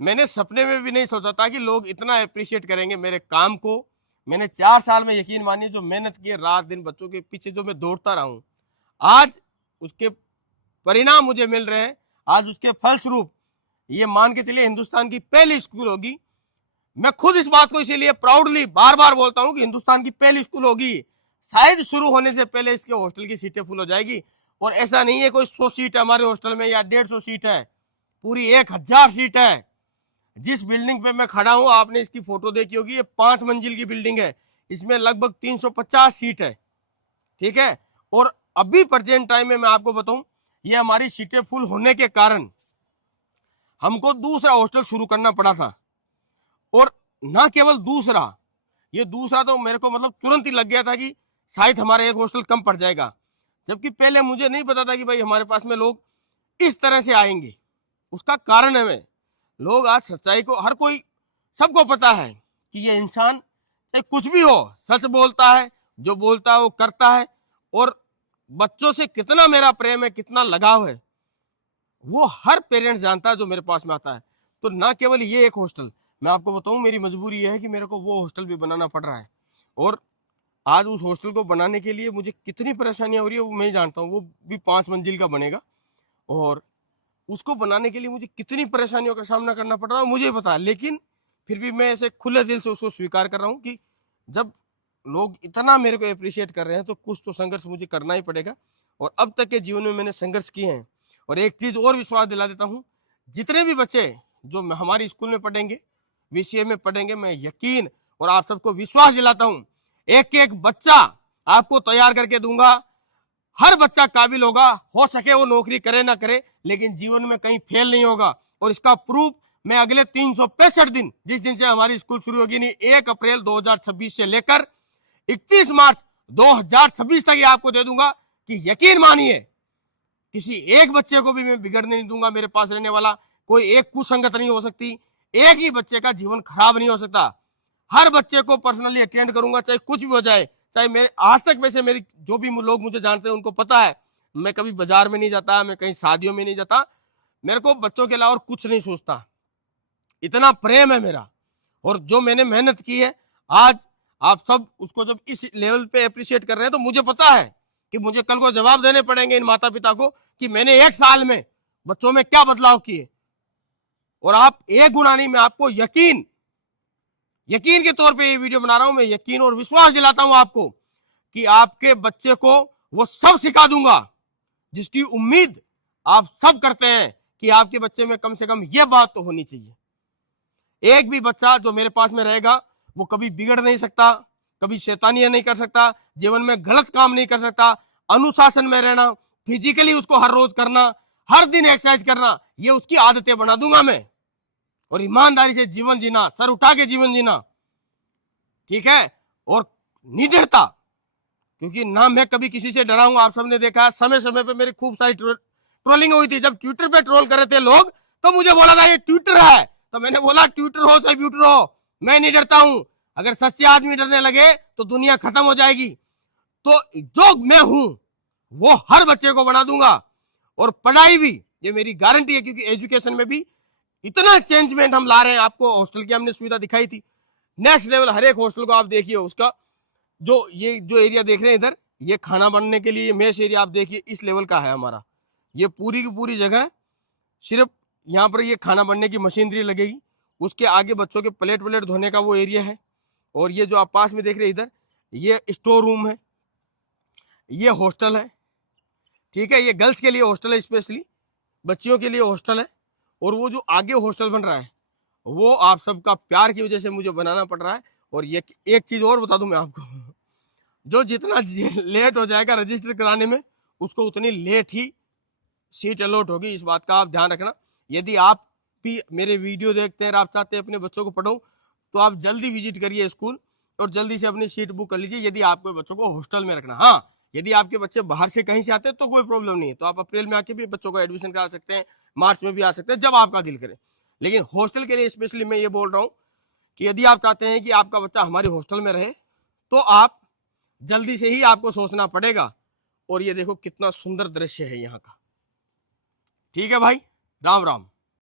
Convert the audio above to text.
मैंने सपने में भी नहीं सोचा था कि लोग इतना अप्रिशिएट करेंगे मेरे काम को। मैंने 4 साल में, यकीन मानिए, जो मेहनत की है रात दिन बच्चों के पीछे, जो मैं दौड़ता रहा हूँ, आज उसके परिणाम मुझे मिल रहे हैं। आज उसके फलस्वरूप ये मान के चलिए हिंदुस्तान की पहली स्कूल होगी। मैं खुद इस बात को इसीलिए प्राउडली बार बार बोलता हूं कि हिंदुस्तान की पहली स्कूल होगी। शायद शुरू होने से पहले इसके हॉस्टल की सीटें फुल हो जाएगी। और ऐसा नहीं है कोई 100 सीट है हमारे हॉस्टल में या 150 सीट है, पूरी 1000 सीट है। जिस बिल्डिंग पे मैं खड़ा हूं, आपने इसकी फोटो देखी होगी, ये 5 मंजिल की बिल्डिंग है। इसमें लगभग 350 सीट है, ठीक है। और अभी प्रेजेंट टाइम में मैं आपको बताऊं, ये हमारी सीटें फुल होने के कारण हमको दूसरा हॉस्टल शुरू करना पड़ा था। और ना केवल दूसरा, ये दूसरा तो मेरे को मतलब तुरंत ही लग गया था कि शायद हमारा एक हॉस्टल कम पड़ जाएगा, जबकि पहले मुझे नहीं पता था कि भाई हमारे पास में लोग इस तरह से आएंगे। उसका कारण है, मैं लोग आज सच्चाई को, हर कोई, सबको पता है कि ये इंसान चाहे कुछ भी हो, सच बोलता है, जो बोलता है वो करता है। और बच्चों से कितना मेरा प्रेम है, कितना लगाव है, वो हर पेरेंट्स जानता है जो मेरे पास में आता है। तो ना केवल ये एक हॉस्टल, मैं आपको बताऊं, मेरी मजबूरी यह है कि मेरे को वो हॉस्टल भी बनाना पड़ रहा है। और आज उस हॉस्टल को बनाने के लिए मुझे कितनी परेशानियां हो रही है वो मैं ही जानता हूँ। वो भी 5 मंजिल का बनेगा, और उसको बनाने के लिए मुझे कितनी परेशानियों का सामना करना पड़ रहा है मुझे पता है। लेकिन फिर भी मैं ऐसे खुले दिल से उसको स्वीकार कर रहा हूँ कि जब लोग इतना मेरे को अप्रिशिएट कर रहे हैं तो कुछ तो संघर्ष मुझे करना ही पड़ेगा। और अब तक के जीवन में मैंने संघर्ष किए हैं। और एक चीज और विश्वास दिला देता हूँ, जितने भी बच्चे जो हमारी स्कूल में पढ़ेंगे, विषय में पढ़ेंगे, मैं यकीन और आप सबको विश्वास दिलाता हूँ, एक एक बच्चा आपको तैयार करके दूंगा। हर बच्चा काबिल होगा, हो सके वो नौकरी करे ना करे, लेकिन जीवन में कहीं फेल नहीं होगा। और इसका प्रूफ मैं अगले 365 दिन, जिस दिन से हमारी स्कूल शुरू होगी, नहीं 1 अप्रैल 2026 से लेकर 31 मार्च 2026 तक ये आपको दे दूंगा कि यकीन मानिए किसी एक बच्चे को भी मैं बिगड़ने नहीं दूंगा। मेरे पास रहने वाला कोई एक कुसंगत नहीं हो सकती, एक ही बच्चे का जीवन खराब नहीं हो सकता। हर बच्चे को पर्सनली अटेंड करूंगा, चाहे कुछ भी हो जाए। चाहे मेरे आज तक, वैसे मेरी जो भी लोग मुझे जानते हैं उनको पता है, मैं कभी बाजार में नहीं जाता, मैं कहीं शादियों में नहीं जाता, मेरे को बच्चों के अलावा और कुछ नहीं सोचता। इतना प्रेम है मेरा। और जो मैंने मेहनत की है, आज आप सब उसको जब इस लेवल पे अप्रिशिएट कर रहे हैं, तो मुझे पता है कि मुझे कल को जवाब देने पड़ेंगे इन माता पिता को कि मैंने 1 साल में बच्चों में क्या बदलाव किए। और आप एक गुना नहीं, मैं आपको यकीन के तौर पे ये वीडियो बना रहा हूं। मैं यकीन और विश्वास दिलाता हूं आपको कि आपके बच्चे को वो सब सिखा दूंगा जिसकी उम्मीद आप सब करते हैं कि आपके बच्चे में कम से कम ये बात तो होनी चाहिए। एक भी बच्चा जो मेरे पास में रहेगा वो कभी बिगड़ नहीं सकता, कभी शैतानियां नहीं कर सकता, जीवन में गलत काम नहीं कर सकता। अनुशासन में रहना, फिजिकली उसको हर रोज करना, हर दिन एक्सरसाइज करना, ये उसकी आदतें बना दूंगा मैं। और ईमानदारी से जीवन जीना, सर उठा के जीवन जीना, ठीक है। और निडरता, क्योंकि ना मैं कभी किसी से डरा हूं। आप सबने देखा है समय समय पे मेरी खूब सारी ट्रोलिंग हुई थी। जब ट्विटर पे ट्रोल कर रहे थे लोग, तो मुझे बोला था ये ट्विटर है, तो मैंने बोला ट्विटर हो चाहे ब्यूटर हो, मैं नहीं डरता हूं। अगर सच्चे आदमी डरने लगे तो दुनिया खत्म हो जाएगी। तो जो मैं हूं वो हर बच्चे को बना दूंगा। और पढ़ाई भी, ये मेरी गारंटी है, क्योंकि एजुकेशन में भी इतना चेंजमेंट हम ला रहे हैं। आपको हॉस्टल की हमने सुविधा दिखाई थी, नेक्स्ट लेवल। हर एक हॉस्टल को आप देखिए, उसका ये जो एरिया देख रहे हैं इधर, ये खाना बनने के लिए मेस एरिया आप देखिए इस लेवल का है हमारा। ये पूरी की पूरी जगह सिर्फ यहाँ पर ये खाना बनने की मशीनरी लगेगी। उसके आगे बच्चों के प्लेट व्लेट धोने का वो एरिया है। और ये जो आप पास में देख रहे हैं इधर, ये स्टोर रूम है, ये हॉस्टल है, ठीक है। ये गर्ल्स के लिए हॉस्टल है, स्पेशली बच्चियों के लिए हॉस्टल है। और वो जो आगे हॉस्टल बन रहा है वो आप सबका प्यार की वजह से मुझे बनाना पड़ रहा है। और ये एक चीज और बता दूं मैं आपको, जो जितना लेट हो जाएगा रजिस्टर कराने में, उसको उतनी लेट ही सीट अलॉट होगी। इस बात का आप ध्यान रखना। यदि आप भी मेरे वीडियो देखते हैं और आप चाहते हैं अपने बच्चों को पढ़ो, तो आप जल्दी विजिट करिए स्कूल और जल्दी से अपनी सीट बुक कर लीजिए, यदि आपको बच्चों को हॉस्टल में रखना। हाँ, यदि आपके बच्चे बाहर से कहीं से आते हैं तो कोई प्रॉब्लम नहीं है, तो आप अप्रैल में आके भी बच्चों को एडमिशन करा सकते हैं, मार्च में भी आ सकते हैं, जब आपका दिल करे। लेकिन हॉस्टल के लिए स्पेशली मैं ये बोल रहा हूँ कि यदि आप चाहते हैं कि आपका बच्चा हमारे हॉस्टल में रहे, तो आप जल्दी से ही आपको सोचना पड़ेगा। और ये देखो कितना सुंदर दृश्य है यहाँ का। ठीक है भाई, राम राम।